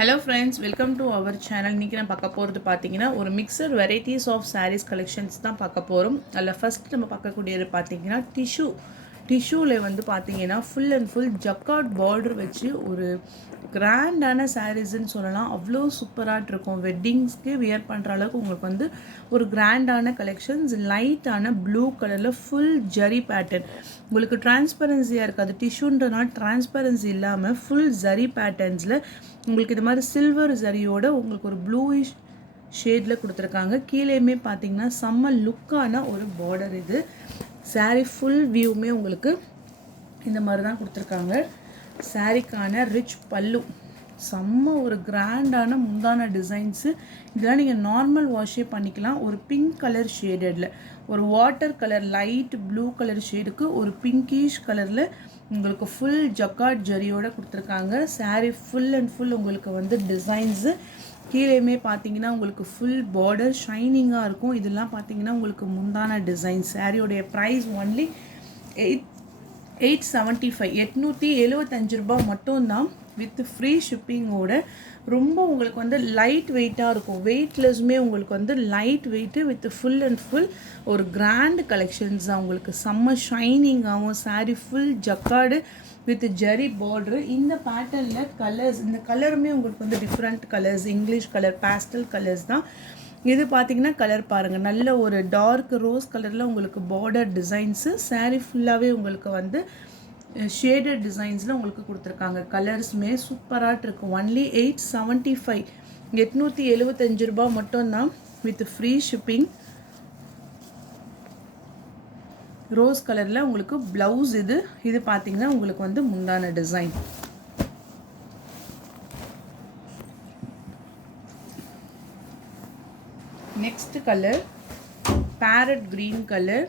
Hello friends, welcome to our channel. இன்னைக்கு நான் பார்க்க போகிறது பார்த்தீங்கன்னா ஒரு mixture varieties of sarees collections தான் பார்க்க போகிறோம். அதில் ஃபர்ஸ்ட் நம்ம பார்க்கக்கூடியது பார்த்தீங்கன்னா டிஷ்யூவில் வந்து பார்த்தீங்கன்னா full and full jacquard border வச்சு ஒரு கிராண்டான சாரீஸ்ன்னு சொல்லலாம். அவ்வளோ சூப்பராக இருக்கும். வெட்டிங்ஸ்க்கு வியர் பண்ணுற அளவுக்கு உங்களுக்கு வந்து ஒரு கிராண்டான கலெக்ஷன்ஸ். லைட்டான ப்ளூ கலரில் ஃபுல் ஜரி பேட்டர்ன். உங்களுக்கு டிரான்ஸ்பரன்சியாக இருக்காது. டிஷ்யூன்றனால டிரான்ஸ்பரன்சி இல்லாமல் ஃபுல் ஜரி பேட்டர்ன்ஸில் உங்களுக்கு இது மாதிரி சில்வர் ஜரியோட உங்களுக்கு ஒரு ப்ளூயிஷ் ஷேடில் கொடுத்துருக்காங்க. கீழேயுமே பார்த்தீங்கன்னா செம்ம லுக்கான ஒரு பார்டர். இது சாரீ ஃபுல் வியூமே உங்களுக்கு இந்த மாதிரி தான் கொடுத்துருக்காங்க. சாரீக்கான ரிச் பல்லு, செம்ம ஒரு கிராண்டான முந்தான டிசைன்ஸு. இதெல்லாம் நீங்கள் நார்மல் வாஷே பண்ணிக்கலாம். ஒரு பிங்க் கலர் ஷேடடில் ஒரு water colour light blue colour ஷேடுக்கு ஒரு பிங்கிஷ் கலரில் உங்களுக்கு ஃபுல் ஜக்கார்ட் ஜரியோடு கொடுத்துருக்காங்க. சாரீ ஃபுல் அண்ட் ஃபுல் உங்களுக்கு வந்து டிசைன்ஸு. கீழேயுமே பார்த்தீங்கன்னா உங்களுக்கு ஃபுல் பார்டர் ஷைனிங்காக இருக்கும். இதெல்லாம் பார்த்தீங்கன்னா உங்களுக்கு முந்தான டிசைன். சாரியோடைய ப்ரைஸ் ஒன்லி 875 875 ரூபா மட்டும்தான் வித் ஃப்ரீ ஷிப்பிங்கோட. ரொம்ப உங்களுக்கு வந்து லைட் வெயிட்டாக இருக்கும். வெயிட்லெஸ்ஸுமே உங்களுக்கு வந்து light weight with full and full ஒரு கிராண்ட் கலெக்ஷன்ஸ் தான். உங்களுக்கு செம்ம ஷைனிங்காகவும் sari full jacquard with zari border. இந்த பேட்டர்னில் கலர்ஸ், இந்த கலருமே உங்களுக்கு வந்து different colours, English colour, pastel colours தான். இது பார்த்தீங்கன்னா கலர் பாருங்கள், நல்ல ஒரு டார்க் ரோஸ் கலரில் உங்களுக்கு பார்டர் டிசைன்ஸு. சாரீ ஃபுல்லாகவே உங்களுக்கு வந்து ஷேடட் டிசைன்ஸில் உங்களுக்கு கொடுத்துருக்காங்க. கலர்ஸுமே சூப்பராக இருக்கும். ஒன்லி 875 875 ரூபா மட்டும்தான் வித் ஃப்ரீ ஷிப்பிங். ரோஸ் கலரில் உங்களுக்கு ப்ளவுஸ். இது பார்த்தீங்கன்னா உங்களுக்கு வந்து முந்தான design. Next colour farad green colour.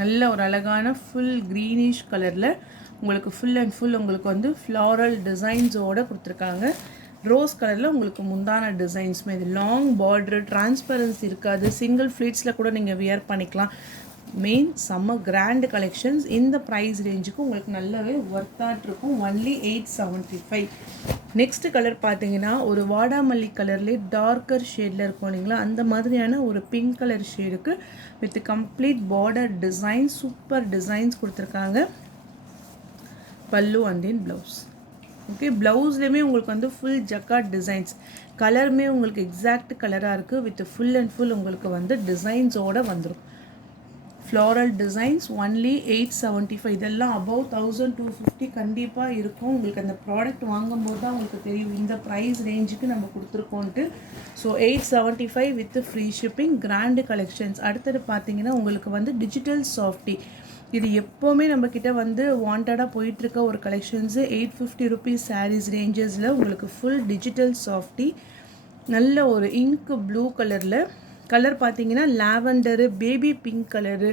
நல்ல ஒரு அழகான ஃபுல் க்ரீனிஷ் கலரில் உங்களுக்கு ஃபுல் அண்ட் ஃபுல் உங்களுக்கு வந்து ஃப்ளாரல் டிசைன்ஸோடு கொடுத்துருக்காங்க. ரோஸ் கலரில் உங்களுக்கு முந்தான டிசைன்ஸுமே. இது லாங் பார்டரு, டிரான்ஸ்பரன்சி இருக்காது. சிங்கிள் ஃப்ளீட்ஸில் கூட நீங்கள் வியர் பண்ணிக்கலாம். மெயின் செம்ம கிராண்ட் கலெக்ஷன்ஸ். இந்த ப்ரைஸ் ரேஞ்சுக்கு உங்களுக்கு நல்லாவே ஒர்த்தாக இருக்கும். ஒன்லி 875. நெக்ஸ்ட் கலர் பார்த்தீங்கன்னா ஒரு வாடாமல்லி கலர்லேயே டார்க்கர் ஷேடில் இருக்கும் இல்லைங்களா, அந்த மாதிரியான ஒரு பிங்க் கலர் ஷேடுக்கு with complete border design, super designs கொடுத்துருக்காங்க. Pallu and then blouse. Okay, ப்ளவுஸ்லேயுமே உங்களுக்கு வந்து ஃபுல் ஜக்கார்ட் டிசைன்ஸ். கலருமே உங்களுக்கு எக்ஸாக்ட் கலராக இருக்குது. வித் ஃபுல் அண்ட் ஃபுல் உங்களுக்கு வந்து டிசைன்ஸோடு வந்துடும். Floral designs. ஒன்லி 875. இதெல்லாம் அபவ் 1250 கண்டிப்பாக இருக்கும். உங்களுக்கு அந்த ப்ராடக்ட் வாங்கும்போது தான் உங்களுக்கு தெரியும் இந்த ப்ரைஸ் ரேஞ்சுக்கு நம்ம கொடுத்துருக்கோன்ட்டு. So 875 with free shipping. Grand collections. அடுத்தது பார்த்தீங்கன்னா உங்களுக்கு வந்து டிஜிட்டல் சாஃப்டி. இது எப்போவுமே நம்மக்கிட்ட வந்து வாண்டடாக போயிட்டுருக்க ஒரு கலெக்ஷன்ஸு. 850 ருபீஸ் சாரீஸ் ரேஞ்சஸில் உங்களுக்கு ஃபுல் டிஜிட்டல் சாஃப்டி. நல்ல ஒரு இங்க் ப்ளூ கலரில். கலர் பார்த்தீங்கன்னா லாவெண்டரு, பேபி பிங்க் கலரு,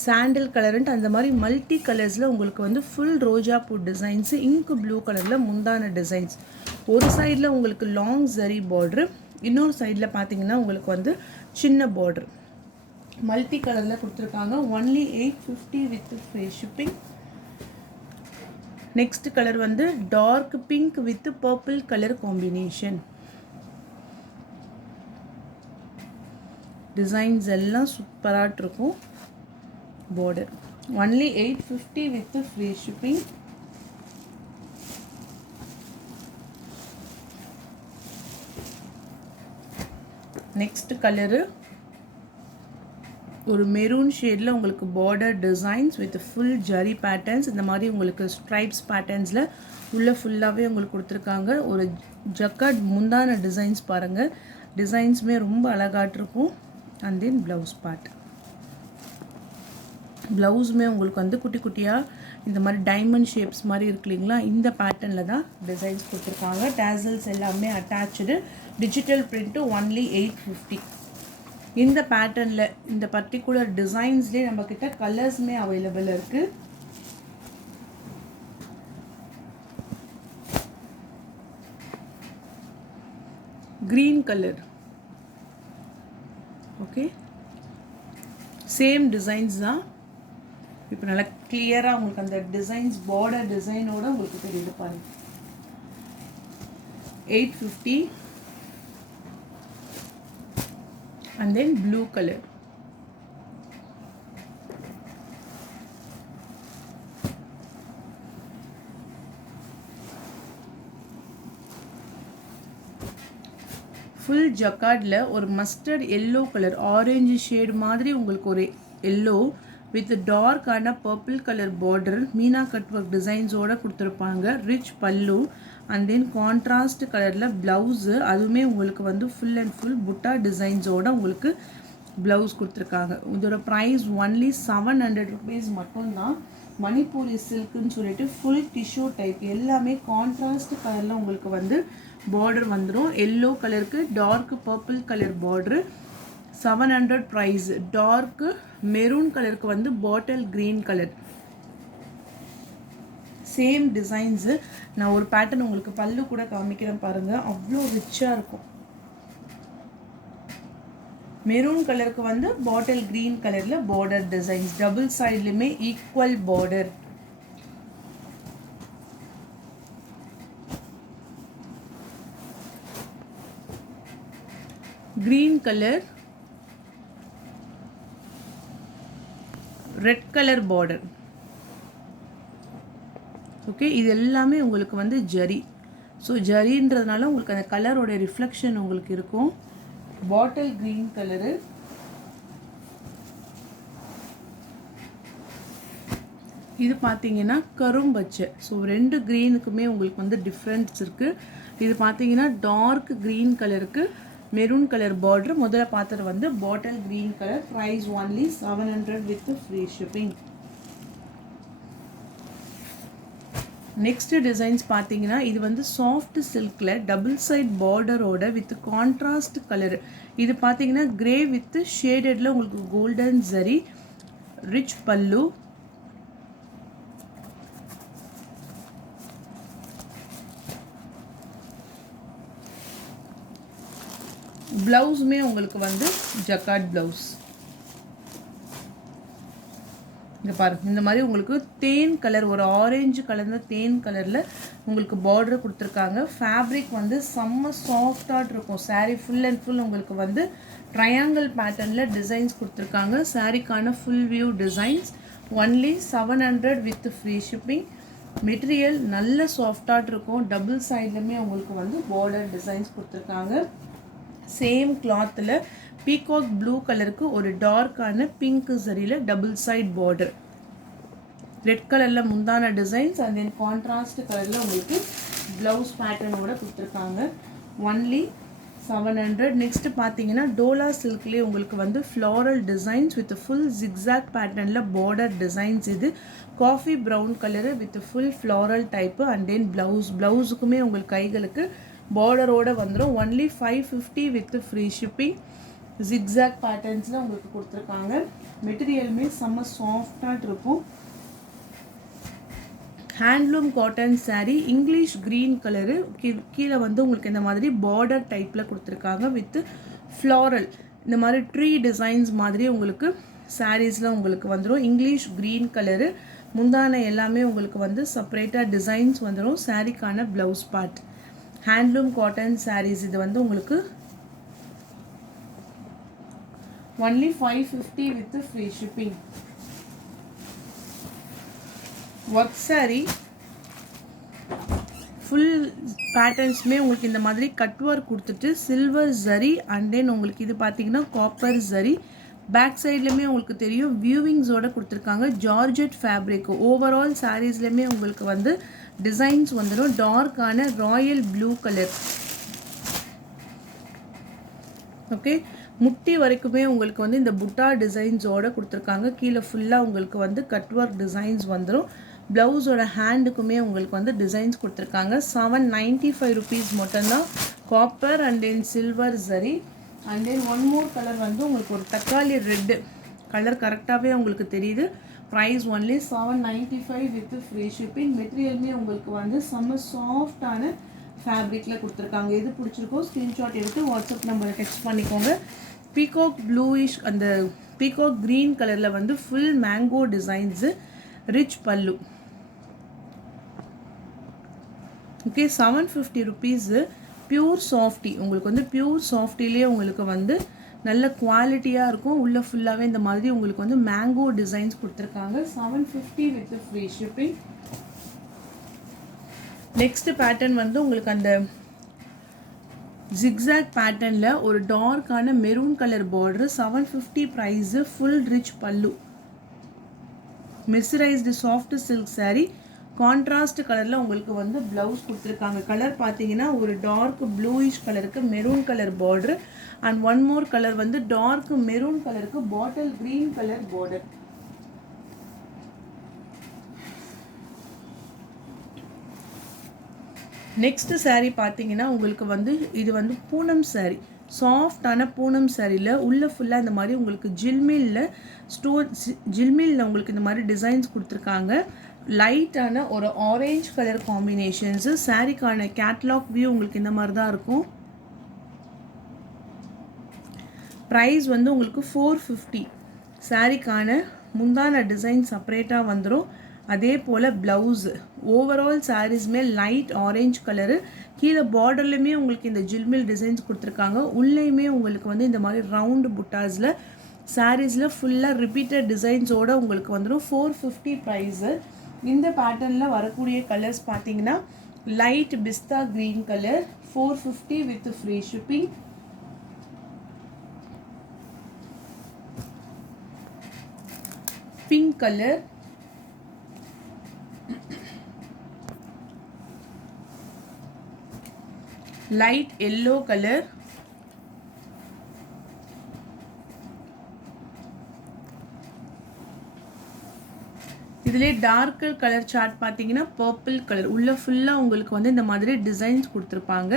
சாண்டில் கலருன்ட்டு அந்த மாதிரி மல்டி கலர்ஸில் உங்களுக்கு வந்து ஃபுல் ரோஜா பூ டிசைன்ஸு. இங்க் ப்ளூ கலரில் முந்தான டிசைன்ஸ். ஒரு சைடில் உங்களுக்கு லாங் ஜரி பார்ட்ரு, இன்னொரு சைடில் பார்த்தீங்கன்னா உங்களுக்கு வந்து சின்ன பார்ட்ரு. மல்டி கலரில் கொடுத்துருக்காங்க. Only 850 with free shipping. Next colour வந்து dark pink with purple colour combination. Designs எல்லாம் சூப்பராக இருக்கும். Border. Only 850 with free shipping. Next colour ஒரு மெரூன் ஷேடில் உங்களுக்கு border designs with full zari patterns. இந்த மாதிரி உங்களுக்கு ஸ்ட்ரைப்ஸ் பேட்டர்ன்ஸில் உள்ள ஃபுல்லாகவே உங்களுக்கு கொடுத்துருக்காங்க. ஒரு ஜக்கார்ட் முந்தான டிசைன்ஸ் பாருங்கள். டிசைன்ஸுமே ரொம்ப அழகாட்டிருக்கும். And then blouse part. ப்ளவுஸுமே உங்களுக்கு வந்து குட்டி குட்டியாக இந்த மாதிரி டைமண்ட் ஷேப்ஸ் மாதிரி இருக்கு இல்லைங்களா, இந்த பேட்டர்னில் தான் டிசைன்ஸ் கொடுத்துருக்காங்க. டேசல்ஸ் எல்லாமே அட்டாச்சு. Digital print. ஒன்லி 850. இந்த பேட்டர்னில் இந்த பர்டிகுலர் டிசைன்ஸ்லேயே நம்மக்கிட்ட கலர்ஸுமே அவைலபிள் இருக்குது. Green colour. Okay, same designs தான். இப்போ நல்லா கிளியராக உங்களுக்கு அந்த டிசைன்ஸ் பார்டர் டிசைனோட உங்களுக்கு தெரியுது பாருங்க. 850 and then blue color. Full ஜக்கார்டில் ஒரு mustard yellow colour orange shade மாதிரி உங்களுக்கு ஒரு எல்லோ வித் டார்க்கான purple colour border meena cut work டிசைன்ஸோடு கொடுத்துருப்பாங்க. Rich pallu and then contrast கலரில் ப்ளவுஸு, அதுவுமே உங்களுக்கு வந்து ஃபுல் அண்ட் ஃபுல் புட்டா டிசைன்ஸோடு உங்களுக்கு ப்ளவுஸ் கொடுத்துருக்காங்க. இதோட ப்ரைஸ் ஒன்லி 700 rupees மட்டும்தான். மணிப்பூரி சில்க்குன்னு சொல்லிட்டு ஃபுல் டிஷ்யூ டைப் எல்லாமே கான்ட்ராஸ்ட் கலரில் உங்களுக்கு வந்து பார்டர் வந்துடும். எல்லோ கலருக்கு dark purple colour border 700 price. Dark maroon கலருக்கு வந்து bottle green colour same designs. நான் ஒரு பேட்டர்ன் உங்களுக்கு பல்லு கூட காமிக்கிறேன் பாருங்கள், அவ்வளோ ரிச்சாக இருக்கும். மெரூன் கலருக்கு வந்து பாட்டில் க்ரீன் கலரில் பார்டர் டிசைன்ஸ், டபுள் சைட்லையுமே equal border. Green colour red colour border. Okay, இது எல்லாமே உங்களுக்கு வந்து ஜரி. ஸோ ஜரின்றதுனால உங்களுக்கு அந்த கலரோட ரிஃப்ளெக்ஷன் உங்களுக்கு இருக்கும். பாட்டில் க்ரீன் கலரு, இது பார்த்தீங்கன்னா கரும்பச்சை. ஸோ ரெண்டு க்ரீனுக்குமே உங்களுக்கு வந்து டிஃப்ரென்ஸ் இருக்குது. இது பார்த்தீங்கன்னா டார்க் க்ரீன் கலருக்கு மெரூன் கலர் பார்டர். முதல்ல பார்த்தது வந்து bottle green colour. Price only 700 with free shipping. Next designs பார்த்தீங்கன்னா இது வந்து சாஃப்ட் சில்கில் டபுள் சைட் பார்டரோட வித் கான்ட்ராஸ்ட் கலர். இது பார்த்தீங்கன்னா கிரே வித் ஷேடடில் உங்களுக்கு கோல்டன் ஜரி, ரிச் பல்லு, ப்ளவுஸுமே உங்களுக்கு வந்து ஜக்கார்ட் ப்ளவுஸ். இங்கே பாருங்க, இந்த மாதிரி உங்களுக்கு தேன் கலர், ஒரு ஆரஞ்சு கலர்ந்த தேன் கலரில் உங்களுக்கு பார்டர் கொடுத்துருக்காங்க. ஃபேப்ரிக் வந்து செம்ம சாஃப்டாக இருக்கும். சாரீ ஃபுல் அண்ட் ஃபுல் உங்களுக்கு வந்து ட்ரையாங்கிள் பேட்டர்னில் டிசைன்ஸ் கொடுத்துருக்காங்க. சாரீக்கான full view designs only 700 with free shipping. Material நல்ல சாஃப்டாக இருக்கும். டபுள் சைட்லையுமே உங்களுக்கு வந்து பார்டர் டிசைன்ஸ் கொடுத்துருக்காங்க. சேம் கிளாத்தில் பீகாக் ப்ளூ கலருக்கு ஒரு டார்க்கான பிங்க் சரியில் டபுள் சைட் பார்டர். ரெட் கலரில் முந்தான டிசைன்ஸ் அண்ட் தென் கான்ட்ராஸ்ட் கலரில் உங்களுக்கு ப்ளவுஸ் பேட்டர்னோட கொடுத்துருக்காங்க. ஒன்லி 700. நெக்ஸ்ட்டு பார்த்தீங்கன்னா டோலா சில்க்லேயே உங்களுக்கு வந்து floral designs with full zigzag பேட்டர்னில் பார்டர் டிசைன்ஸ். இது coffee brown colour with full floral type and then ப்ளவுஸுக்குமே உங்களுக்கு கைகளுக்கு பார்டரோடு வந்துடும். Only 550 with free shipping. Zigzag பேட்டர்ன்ஸில் உங்களுக்கு கொடுத்துருக்காங்க. மெட்டீரியலுமே செம்ம சாஃப்டாக இருக்கும். Handloom cotton sari, English green colour, கீழே வந்து உங்களுக்கு இந்த மாதிரி பார்டர் டைப்பில் கொடுத்துருக்காங்க வித் ஃப்ளாரல். இந்த மாதிரி ட்ரீ டிசைன்ஸ் மாதிரி உங்களுக்கு சாரீஸில் உங்களுக்கு வந்துடும். இங்கிலீஷ் க்ரீன் கலரு, முந்தான எல்லாமே உங்களுக்கு வந்து செப்பரேட்டாக டிசைன்ஸ் வந்துடும். சாரீக்கான blouse part. Handloom cotton saris இது வந்து உங்களுக்கு only 550 with free shipping. Work sari full பேட்டர்ன்ஸுமே உங்களுக்கு இந்த மாதிரி கட் ஒர்க் கொடுத்துட்டு சில்வர் ஜரி அண்ட் தென் உங்களுக்கு இது பார்த்தீங்கன்னா காப்பர் ஜரி. பேக் சைட்லையுமே உங்களுக்கு தெரியும் வியூவிங்ஸோடு கொடுத்துருக்காங்க. Georgette fabric. ஓவரால் சாரீஸ்லையுமே உங்களுக்கு வந்து டிசைன்ஸ் வந்துடும். டார்க்கான ராயல் ப்ளூ கலர். ஓகே, முட்டி வரைக்குமே உங்களுக்கு வந்து இந்த புட்டா டிசைன்ஸோடு கொடுத்துருக்காங்க. கீழே ஃபுல்லாக உங்களுக்கு வந்து கட் ஒர்க் டிசைன்ஸ் வந்துடும். ப்ளவுஸோட ஹேண்டுக்குமே உங்களுக்கு வந்து டிசைன்ஸ் கொடுத்துருக்காங்க. 795 rupees மட்டும்தான். Copper and then silver zari and then one more colour வந்து உங்களுக்கு ஒரு தக்காளி ரெட்டு கலர் கரெக்டாகவே உங்களுக்கு தெரியுது. Price only 795 with free shipping. மெட்டீரியலுமே உங்களுக்கு வந்து செம்ம சாஃப்டான ஃபேப்ரிக்கில் கொடுத்துருக்காங்க. எது பிடிச்சிருக்கோ ஸ்க்ரீன்ஷாட் எடுத்து வாட்ஸ்அப் நம்பரை டெக்ஸ்ட் பண்ணிக்கோங்க. பீகாக் ப்ளூயிஷ் அந்த பீகாக் க்ரீன் கலரில் வந்து ஃபுல் மேங்கோ டிசைன்ஸு, ரிச் பல்லு. Okay, 750 rupees. பியூர் சாஃப்டி, உங்களுக்கு வந்து பியூர் சாஃப்டிலே உங்களுக்கு வந்து நல்ல குவாலிட்டியாக இருக்கும். உள்ளே ஃபுல்லாகவே இந்த மாதிரி உங்களுக்கு வந்து மேங்கோ டிசைன்ஸ் கொடுத்துருக்காங்க. 750 with free shipping. Next pattern வந்து உங்களுக்கு அந்த ஜிக்ஸாக் பேட்டர்னில் ஒரு டார்க்கான maroon colour border, 750 price. Full rich pallu, mercerised soft silk sari. Contrast கலரில் உங்களுக்கு வந்து ப்ளவுஸ் கொடுத்துருக்காங்க. கலர் பார்த்தீங்கன்னா ஒரு டார்க் ப்ளூயிஷ் கலருக்கு maroon colour border and one more colour வந்து டார்க் மெரூன் கலருக்கு bottle green colour border. Next sari பார்த்தீங்கன்னா உங்களுக்கு வந்து இது வந்து பூனம் சாரீ, சாஃப்டான பூனம் சாரியில் உள்ள ஃபுல்லாக இந்த மாதிரி உங்களுக்கு ஜில்மில்ல உங்களுக்கு இந்த மாதிரி டிசைன்ஸ் கொடுத்துருக்காங்க. லைட்டான ஒரு ஆரேஞ்ச் கலர் காம்பினேஷன்ஸு. சாரீக்கான கேட்லாக் வியூ உங்களுக்கு இந்த மாதிரி தான் இருக்கும். ப்ரைஸ் வந்து உங்களுக்கு 450. சாரீக்கான முந்தான டிசைன் செப்பரேட்டாக வந்துடும். அதே போல் ப்ளவுஸு ஓவரால் சாரீஸ்மே லைட் ஆரேஞ்ச் கலரு. கீழே பார்டர்லையுமே உங்களுக்கு இந்த ஜில்மில் டிசைன்ஸ் கொடுத்துருக்காங்க. உள்ளேயுமே உங்களுக்கு வந்து இந்த மாதிரி ரவுண்டு புட்டாஸில் சாரீஸில் ஃபுல்லாக ரிப்பீட்டட் டிசைன்ஸோடு உங்களுக்கு வந்துடும். 450 ப்ரைஸு. இந்த பேட்டர்னில் வரக்கூடிய கலர்ஸ் பார்த்தீங்கன்னா லைட் பிஸ்தா green colour, 450 with free shipping. Pink colour, light yellow colour, இதிலே டார்க்கர் கலர் சார்ட் பார்த்தீங்கன்னா பர்பிள் கலர். உள்ள ஃபுல்லாக உங்களுக்கு வந்து இந்த மாதிரி டிசைன்ஸ் கொடுத்துருப்பாங்க.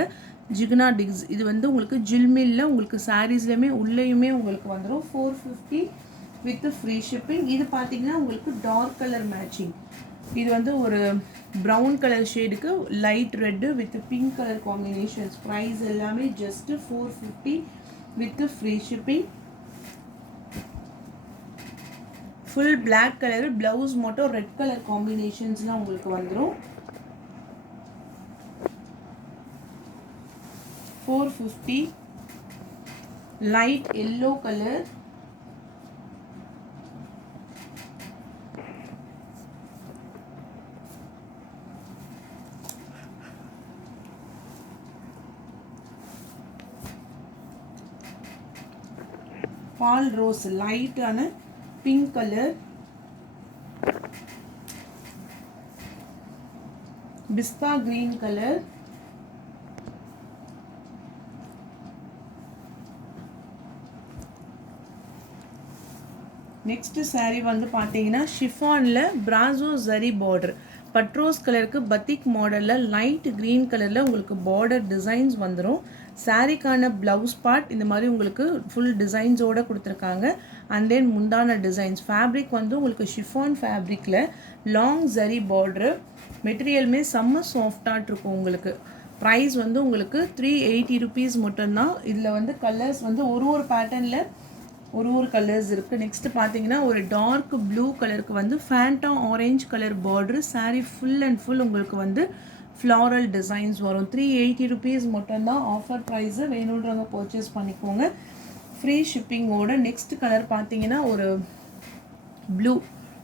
ஜிகுனா டிக்ஸ் இது வந்து உங்களுக்கு ஜில்மில்ல உங்களுக்கு சாரீஸ்லையுமே உள்ளேயுமே உங்களுக்கு வந்துடும். 450 வித் ஃப்ரீ ஷிப்பிங். இது பார்த்தீங்கன்னா உங்களுக்கு டார்க் கலர் மேட்சிங். இது வந்து ஒரு ப்ரௌன் கலர் ஷேடுக்கு light red with pink colour combinations. Price எல்லாமே just 450 with free shipping. Full black colour, blouse மட்டும் ரெட் கலர் காம்பினேஷன்ஸ்லாம் உங்களுக்கு வந்துடும். 450. லைட் எல்லோ கலர், பால் ரோஸ் லைட்டான பிங்க் கலர், பிஸ்தா கிரீன் கலர், நெக்ஸ்ட் சாரீ வந்து பார்த்தீங்கன்னா ஷிஃபானில் பிராசோ ஜரி பார்டர், பட்ரோஸ் கலருக்கு பத்திக் மாடலில் லைட் க்ரீன் கலரில் உங்களுக்கு பார்டர் டிசைன்ஸ் வந்துடும். சாரீக்கான ப்ளவுஸ் பார்ட் இந்த மாதிரி உங்களுக்கு ஃபுல் டிசைன்ஸோடு கொடுத்துருக்காங்க. அண்ட் தென் முந்தான டிசைன்ஸ். ஃபேப்ரிக் வந்து உங்களுக்கு ஷிஃபான் ஃபேப்ரிக்கில் லாங் ஜரி பார்டரு. மெட்டீரியலுமே செம்ம சாஃப்டாக இருக்கும் உங்களுக்கு. ப்ரைஸ் வந்து உங்களுக்கு 380 ருபீஸ் மட்டும்தான். இதில் வந்து கலர்ஸ் வந்து ஒரு பேட்டர்னில் ஒரு கலர்ஸ் இருக்குது. நெக்ஸ்ட்டு பார்த்தீங்கன்னா ஒரு டார்க் ப்ளூ கலருக்கு வந்து Fanta orange colour border. Saree full and full உங்களுக்கு வந்து ஃப்ளாரல் டிசைன்ஸ் வரும். 380 ருபீஸ் மட்டும்தான் ஆஃபர் ப்ரைஸு. வேணுன்றவங்க பர்ச்சேஸ் பண்ணிக்கோங்க ஃப்ரீ ஷிப்பிங்கோட. நெக்ஸ்ட் கலர் பார்த்தீங்கன்னா ஒரு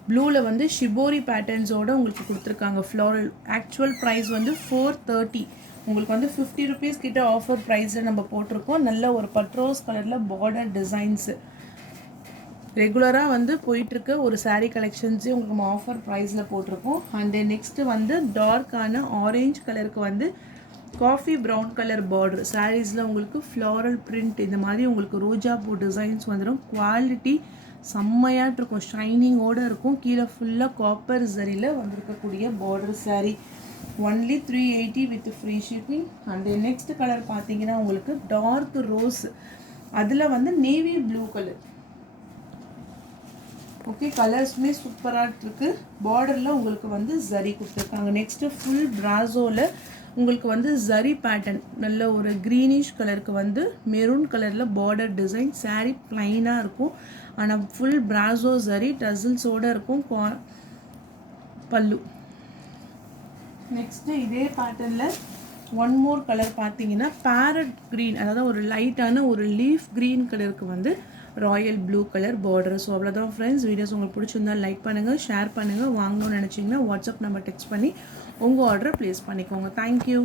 ப்ளூவில் வந்து ஷிபோரி பேட்டர்ன்ஸோடு உங்களுக்கு கொடுத்துருக்காங்க ஃப்ளாரல். ஆக்சுவல் ப்ரைஸ் வந்து 430. உங்களுக்கு வந்து 50 ருபீஸ் கிட்ட ஆஃபர் ப்ரைஸில் நம்ம போட்டிருக்கோம். நல்ல ஒரு பட்ரோஸ் கலரில் பார்டர் டிசைன்ஸு ரெகுலராக வந்து போயிட்டுருக்க ஒரு சாரீ கலெக்ஷன்ஸே உங்களுக்கு நம்ம ஆஃபர் ப்ரைஸில் போட்டிருக்கோம். அண்ட் தென் நெக்ஸ்ட்டு வந்து டார்க்கான ஆரேஞ்ச் கலருக்கு வந்து காஃபி ப்ரௌன் கலர் பார்டர். சாரீஸில் உங்களுக்கு ஃப்ளாரல் பிரிண்ட் இந்த மாதிரி உங்களுக்கு ரோஜா பூ டிசைன்ஸ் வந்துடும். குவாலிட்டி செம்மையாக இருக்கும், ஷைனிங்கோடு இருக்கும். கீழே ஃபுல்லாக காப்பர் சரியில் வந்திருக்கக்கூடிய border sari. Only 380 with free shipping. And then next colour பார்த்தீங்கன்னா உங்களுக்கு டார்க் ரோஸ், அதில் வந்து நேவி ப்ளூ கலர். ஓகே, கலர்ஸுமே சூப்பராக இருக்குது. பார்டரில் உங்களுக்கு வந்து ஜரி கொடுத்துருக்காங்க. நெக்ஸ்ட்டு ஃபுல் பிராசோவில் உங்களுக்கு வந்து ஜரி பேட்டர்ன் நல்ல ஒரு க்ரீனிஷ் கலருக்கு வந்து மெரூன் கலரில் பார்டர் டிசைன். saree ப்ளைனாக இருக்கும், ஆனால் ஃபுல் பிராசோ ஜரி டசில்ஸோடு இருக்கும். பல்லு. நெக்ஸ்ட்டு இதே பேட்டர்னில் ஒன் மோர் கலர் பார்த்தீங்கன்னா பேரட் க்ரீன், அதாவது ஒரு லைட்டான ஒரு லீஃப் க்ரீன் கலருக்கு வந்து Royal blue colour border. So அவ்வளோதான் ஃப்ரெண்ட்ஸ். வீடியோஸ் உங்களுக்கு பிடிச்சிருந்தா லைக் பண்ணுங்கள், ஷேர் பண்ணுங்கள். வாங்கணும்னு நினச்சிங்கன்னா வாட்ஸ்அப் நம்பர் டெக்ஸ்ட் பண்ணி உங்கள் ஆர்டரை ப்ளேஸ் பண்ணிக்கோங்க. தேங்க்யூ.